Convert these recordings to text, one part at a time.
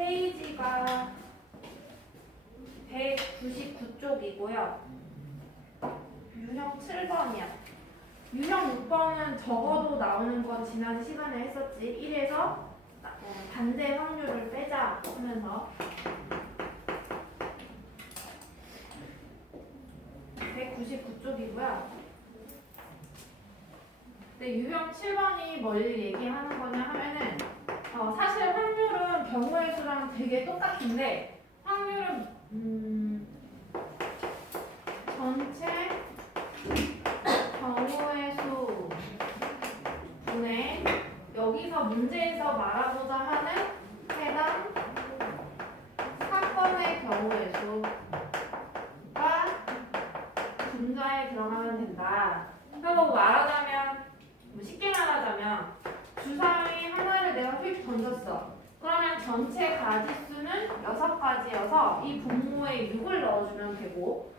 페이지가 199쪽이고요. 유형 7번이야. 유형 6번은 적어도 나오는 건 지난 시간에 했었지. 1에서 반대 확률을 빼자 하면서 199쪽이고요. 근데 유형 7번이 뭘 얘기하는 거냐 하면은 사실 확률은 경우의 수랑 되게 똑같은데 확률은 전체 경우의 수 분의 여기서 문제에서 말하고자 하는 해당 사건의 경우의 수가 분자에 들어가면 된다. 그리고 말하자면 쉽게 말하자면 주사위 하나를 내가 휙 던졌어. 그러면 전체 가지수는 6가지여서 이 분모에 6을 넣어주면 되고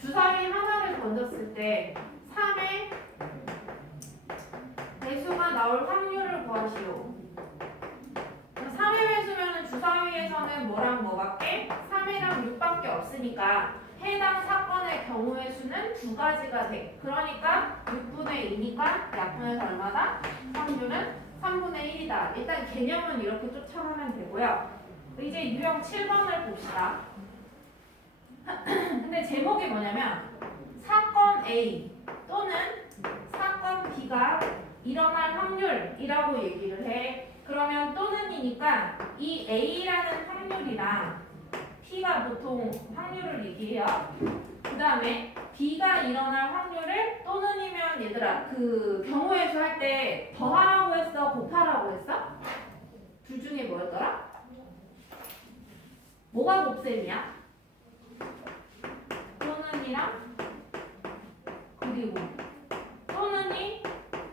주사위 하나를 던졌을 때 3의 배수가 나올 확률을 구하시오. 3의 배수면 주사위에서는 뭐랑 뭐밖에? 3이랑 6밖에 없으니까 해당 사건의 경우의 수는 2가지가 돼. 그러니까 6분의 2니까 약분해서 얼마다? 확률은 3분의 1이다. 일단 개념은 이렇게 쫓아가면 되고요. 이제 유형 7번을 봅시다. 근데 제목이 뭐냐면 사건 A 또는 사건 B가 일어날 확률이라고 얘기를 해. 그러면 또는이니까 이 A라는 확률이랑 T가 보통 확률을 얘기해요. 그 다음에 B가 일어날 확률을 또는이면 얘들아 그 경우의 수 할 때 더하라고 했어? 곱하라고 했어? 둘 중에 뭐였더라? 뭐가 곱셈이야? 또는이랑 그리고 또는이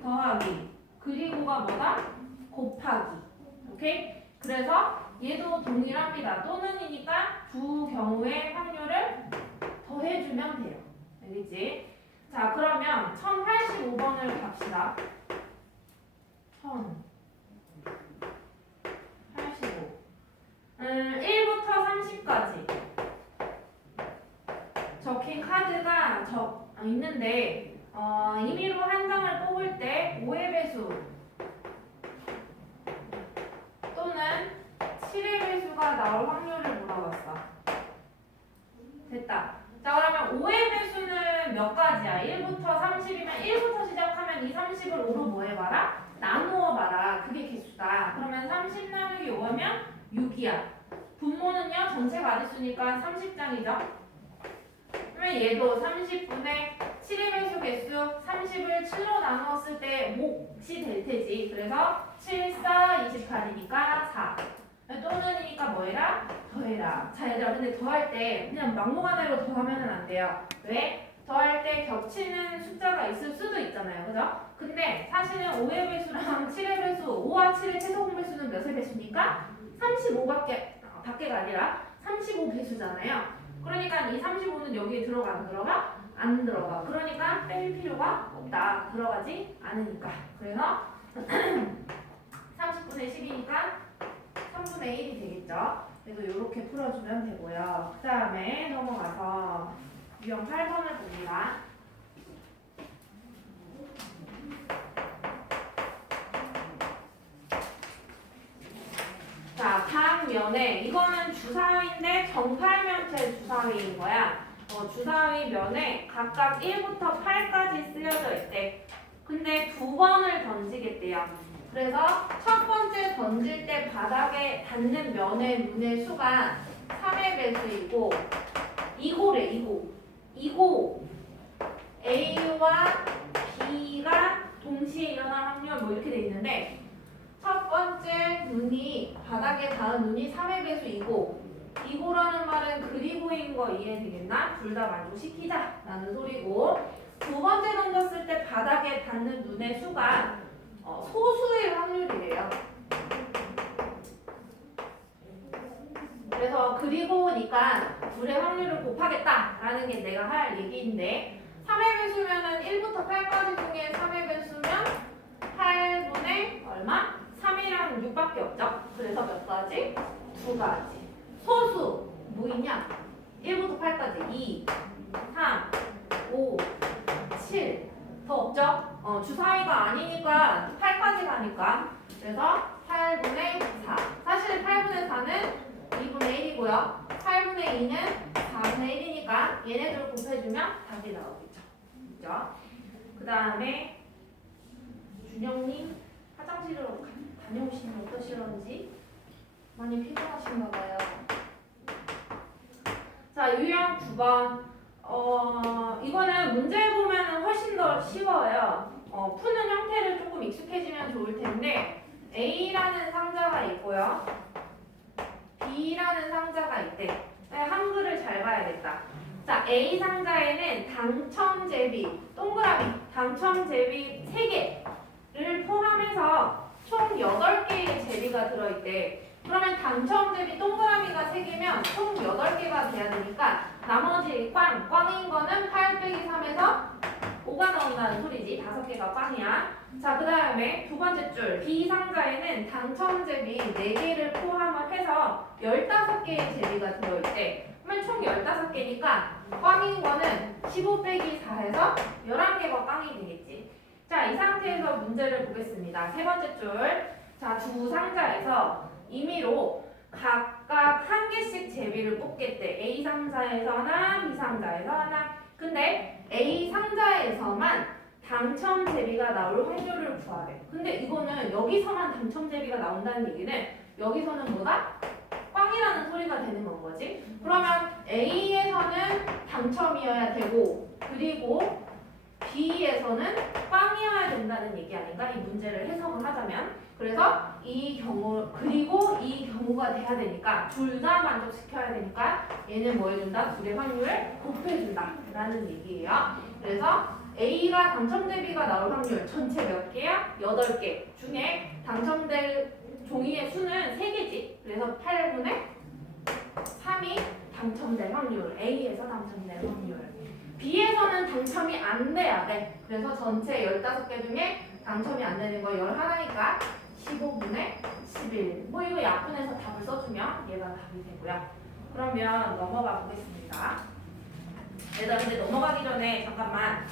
더하기 그리고가 뭐다? 곱하기. 오케이? 그래서 얘도 동일합니다. 또는이니까 두 경우의 확률을 더해주면 돼요. 알겠지? 자, 그러면 1085번을 갑시다. 1085. 1부터 30까지 적힌 카드가 있는데 임의로 한 장을 뽑을 때 5의 배수 또는 7의 배수가 나올 확률을 물어봤어. 됐다. 자, 그러면 5의 배수는 몇 가지야? 1부터 30이면 1부터 시작하면 이 30을 5로 뭐 해봐라? 나누어 봐라. 그게 개수다. 그러면 30 나누기 5하면 6이야. 분모는요? 전체 가지수니까 30장이죠. 그러면 얘도 30분의 7의 배수 개수 30을 7로 나누었을 때 몫이 될 테지. 그래서 7, 4, 28이니까 4. 또는이니까 뭐해라? 더해라. 자, 얘들아, 근데 더할 때 그냥 막무가내로 더하면 안 돼요. 왜? 더할 때 겹치는 숫자가 있을 수도 있잖아요. 그죠? 근데 사실은 5의 배수랑 7의 배수, 5와 7의 최소공 배수는 몇의 배수입니까? 35밖에가 아니라 35 배수잖아요. 그러니까 이 35는 여기에 들어가 안 들어가? 안 들어가. 그러니까 뺄 필요가 없다. 들어가지 않으니까. 그래서 30분의 10이니까 3분의 1이 되겠죠. 그래서 이렇게 풀어주면 되고요. 그 다음에 넘어가서 유형 8번을 봅니다. 자, 각 면에 이거는 주사위인데 정팔면체 주사위인 거야. 주사위 면에 각각 1부터 8까지 쓰여져 있대. 근데 두 번을 던지겠대요. 그래서 첫 번째 던질 때 바닥에 닿는 면의 눈의 수가 3의 배수이고 이고래. 이고 A와 B가 동시에 일어날 확률 뭐 이렇게 돼 있는데 첫 번째 눈이 바닥에 닿은 눈이 3의 배수이고 이고라는 말은 그리고인 거 이해되겠나? 둘 다 만족시키자 라는 소리고 두 번째 던졌을 때 바닥에 닿는 눈의 수가 소수의 확률이래요. 그래서 그리고니까 둘의 확률을 곱하겠다라는 게 내가 할 얘기인데 3의 배수면은 1부터 8까지 중에 3의 배수면 8분의 얼마? 3이랑 6밖에 없죠. 그래서 몇 가지? 두 가지. 소수 뭐 있냐? 1부터 8까지 2, 3, 5, 7. 더 없죠? 주사위가 아니니까 8까지 가니까. 그래서 8분의 4. 사실 8분의 4는 2분의 1이고요. 8분의 2는 4분의 1이니까 얘네들 곱해주면 답이 나오겠죠. 그죠? 그 다음에 준영님 화장실로 다녀오시면 어떠시런지 많이 피곤하신가 봐요. 자, 유형 9번. 이거는 문제 보면 훨씬 더 쉬워요. 푸는 형태를 조금 익숙해지면 좋을 텐데 A라는 상자가 있고요. B라는 상자가 있대. 한글을 잘 봐야겠다. 자, A 상자에는 당첨제비, 동그라미, 당첨제비 3개를 포함해서 총 8개의 제비가 들어있대. 그러면 당첨제비 동그라미가 3개면 총 8개가 돼야 되니까 나머지 꽝인 거는 8 빼기 3에서 5가 나온다는 소리지. 5개가 꽝이야. 자, 그 다음에 두 번째 줄 B 상자에는 당첨제비 4개를 포함을 해서 15개의 제비가 들어있대. 그러면 총 15개니까 꽝인 거는 15 빼기 4에서 11개가 꽝이 되겠지. 자, 이 상태에서 문제를 보겠습니다. 세 번째 줄. 자, 두 상자에서 임의로 각각 한 개씩 제비를 뽑겠대. A 상자에서 하나, B 상자에서 하나. 근데 A 상자에서만 당첨 제비가 나올 확률을 구하래. 근데 이거는 여기서만 당첨 제비가 나온다는 얘기는 여기서는 뭐다? 꽝이라는 소리가 되는 건 거지. 그러면 A에서는 당첨이어야 되고 그리고 B에서는 꽝이어야 된다는 얘기 아닌가? 이 문제를 해석을 하자면. 그래서 이 경우 그리고 이 경우가 돼야 되니까 둘 다 만족시켜야 되니까 얘는 뭐 해준다? 둘의 확률을 곱해준다 라는 얘기예요. 그래서 A가 당첨대비가 나올 확률 전체 몇 개야? 8개 중에 당첨될 종이의 수는 3개지. 그래서 8분의 3이 당첨될 확률. A에서 당첨될 확률. B에서는 당첨이 안 돼야 돼. 그래서 전체 15개 중에 당첨이 안 되는 거 11이니까 15분의 11. 뭐 이거 약분해서 답을 써주면 얘가 답이 되고요. 그러면 넘어가 보겠습니다. 얘들아, 근데 넘어가기 전에 잠깐만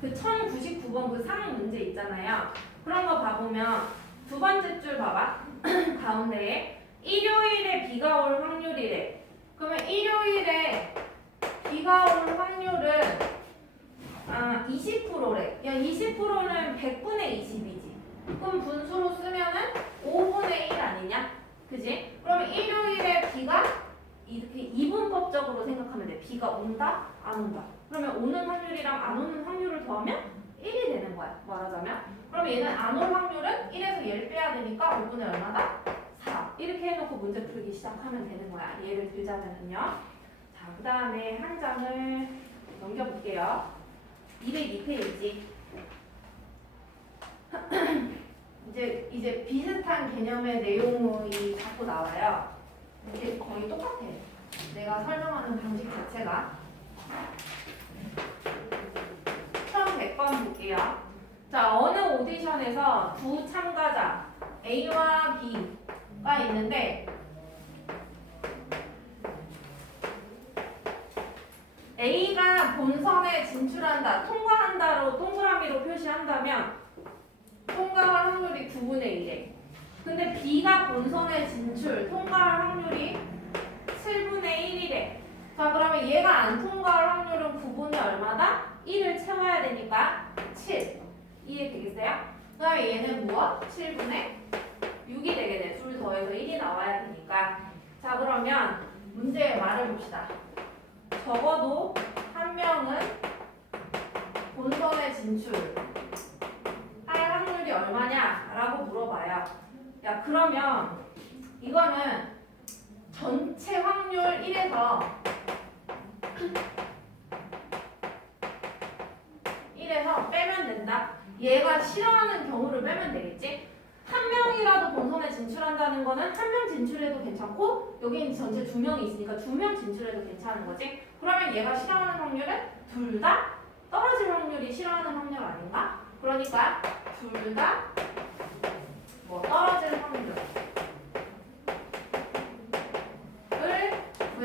그 1099번 그 상 문제 있잖아요. 그런 거 봐보면 두 번째 줄 봐봐. 가운데에 일요일에 비가 올 확률이래. 그러면 일요일에 비가 올 확률은 20%래. 야, 20%는 100분의 20이지. 그럼 분수로 쓰면은 5분의 1 아니냐? 그지? 그러면 일요일에 비가 이렇게 이분법적으로 생각하면 돼. 비가 온다? 안 온다? 그러면 오는 확률이랑 안 오는 확률을 더하면 1이 되는 거야. 말하자면. 그럼 얘는 안 올 확률은 1에서 얘를 빼야 되니까 5분의 얼마다? 4. 이렇게 해놓고 문제 풀기 시작하면 되는 거야. 예를 들자면요. 자, 그 다음에 한 장을 넘겨볼게요. 202페이지. 이제 비슷한 개념의 내용이 자꾸 나와요. 이게 거의 똑같아. 내가 설명하는 방식 자체가. 1100번 볼게요. 자, 어느 오디션에서 두 참가자 A와 B가 있는데 A가 본선에 진출한다, 통과한다로 동그라미로 표시한다면 통과할 확률이 9분의 1에. 근데 B가 본선에 진출, 통과할 확률이 7분의 1이래. 자, 그러면 얘가 안 통과할 확률은 9분의 얼마다? 1을 채워야 되니까 7. 이해되겠어요? 그 다음에 얘는 무엇? 7분의 6이 되게 돼. 둘 더해서 1이 나와야 되니까. 자, 그러면 문제의 말을 봅시다. 적어도 한 명은 본선에 진출할 확률이 얼마냐? 라고 물어봐요. 야, 그러면 이거는 전체 확률 1에서 1에서 빼면 된다. 얘가 싫어하는 경우를 빼면 되겠지? 한 명이라도 본선에 진출한다는 거는 한 명 진출해도 괜찮고 여기 전체 2명이 있으니까 2명 진출해도 괜찮은 거지? 그러면 얘가 싫어하는 확률은 둘 다 떨어질 확률이 싫어하는 확률 아닌가? 그러니까 둘 다 뭐 떨어질 확률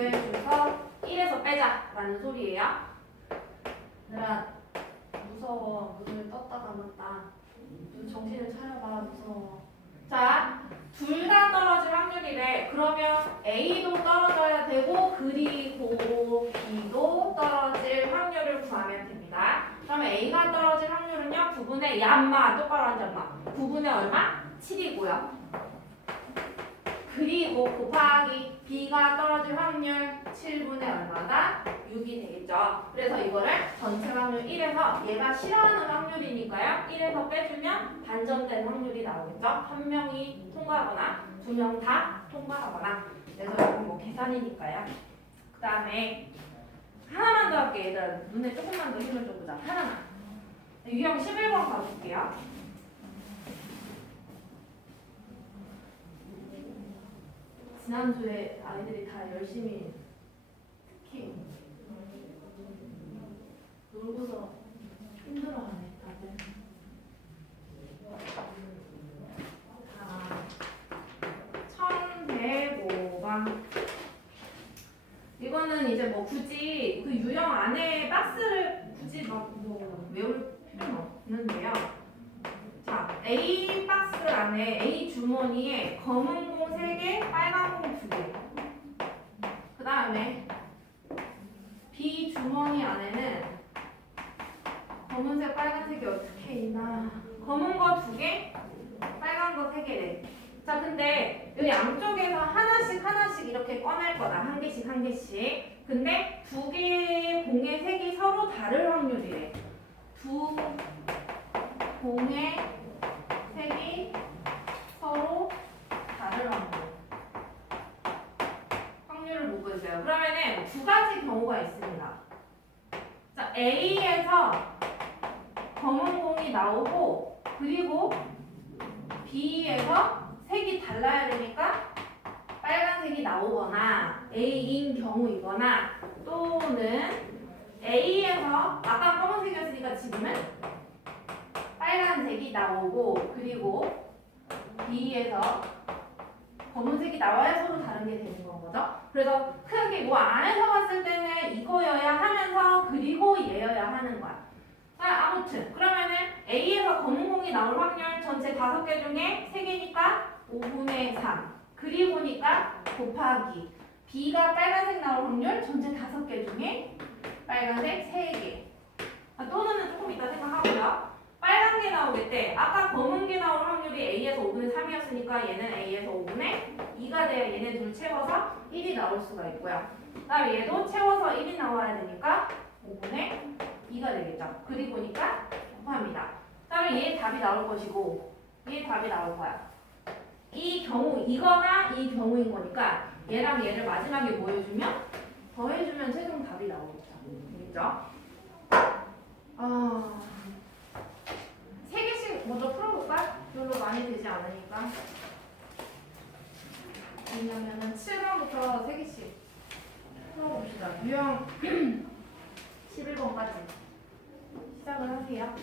구해줘서 1에서 빼자라는 소리예요. 얘들아 무서워. 눈을 떴다 감았다. 눈 정신을 차려봐. 무서워. 자, 둘 다 떨어질 확률이래. 그러면 A도 떨어져야 되고 그리고 B도 떨어질 확률을 구하면 됩니다. 그러면 A가 떨어질 확률은요. 9분의 얌마 똑바로 앉아봐. 9분의 얼마? 7이고요. 그리고 곱하기 B가 떨어질 확률 7분의 얼마다? 6이 되겠죠. 그래서 이거를 전체 확률 1에서 얘가 싫어하는 확률이니까요. 1에서 빼주면 반전된 확률이 나오겠죠. 한 명이 통과하거나 두 명 다 통과하거나. 그래서 이건 뭐 계산이니까요. 그 다음에 하나만 더 할게. 얘들 눈에 조금만 더 힘을 줘보자. 하나만. 유형 11번 가볼게요. 지난주에 아이들이 다 열심히 특히 놀고서 힘들어하네 다들. 자, 1105번. 이거는 이제 뭐 굳이 그 유형 안에 박스를 굳이 막 뭐 외울 필요는 없는데요. 자, A 박스 안에 A 주머니에 검은 공 3개, 빨간 공 2개. 그 다음에 B 주머니 안에는 검은색, 빨간색이 어떻게 있나? 검은 거 2개, 빨간 거 3개래. 자, 근데 여기 양쪽에서 하나씩 이렇게 꺼낼 거다. 한 개씩. 근데 2개의 공의 색이 서로 다를 확률이래. 두 공의 색이 서로 다를 확률을 못 보여줘요. 그러면은 두 가지 경우가 있습니다. 자, A에서 검은 공이 나오고 그리고 B에서 색이 달라야 되니까 빨간색이 나오거나 A인 경우이거나 또는 A에서 아까 검은색이었으니까 지금은 빨간색이 나오고 그리고 B에서 검은색이 나와야 서로 다른 게 되는 건 거죠. 그래서 크게 뭐 안에서 봤을 때는 이거여야 하면서 그리고 얘여야 하는 거야. 아무튼 그러면은 A에서 검은 공이 나올 확률 전체 5개 중에 3개니까 5분의 3 그리고니까 곱하기 B가 빨간색 나올 확률 전체 5개 중에 빨간색 3개. 또는 조금 이따 생각하고요. 빨간 게 나오겠대. 아까 검은 게 나올 확률이 A에서 5분의 3이었으니까 얘는 A에서 5분의 2가 돼야 얘네 둘 채워서 1이 나올 수가 있고요. 그 다음에 얘도 채워서 1이 나와야 되니까 5분의 2가 되겠죠. 그리고니까 곱합니다. 그 다음에 얘 답이 나올 것이고 얘 답이 나올 거야. 이 경우 이거나 이 경우인 거니까 얘랑 얘를 마지막에 뭐 해주면 더해주면 최종 답이 나오겠죠. 되겠죠? 3개씩 먼저 풀어볼까? 별로 많이 되지 않으니까. 왜냐면은 7번부터 3개씩 풀어봅시다. 유형 11번까지 시작을 하세요.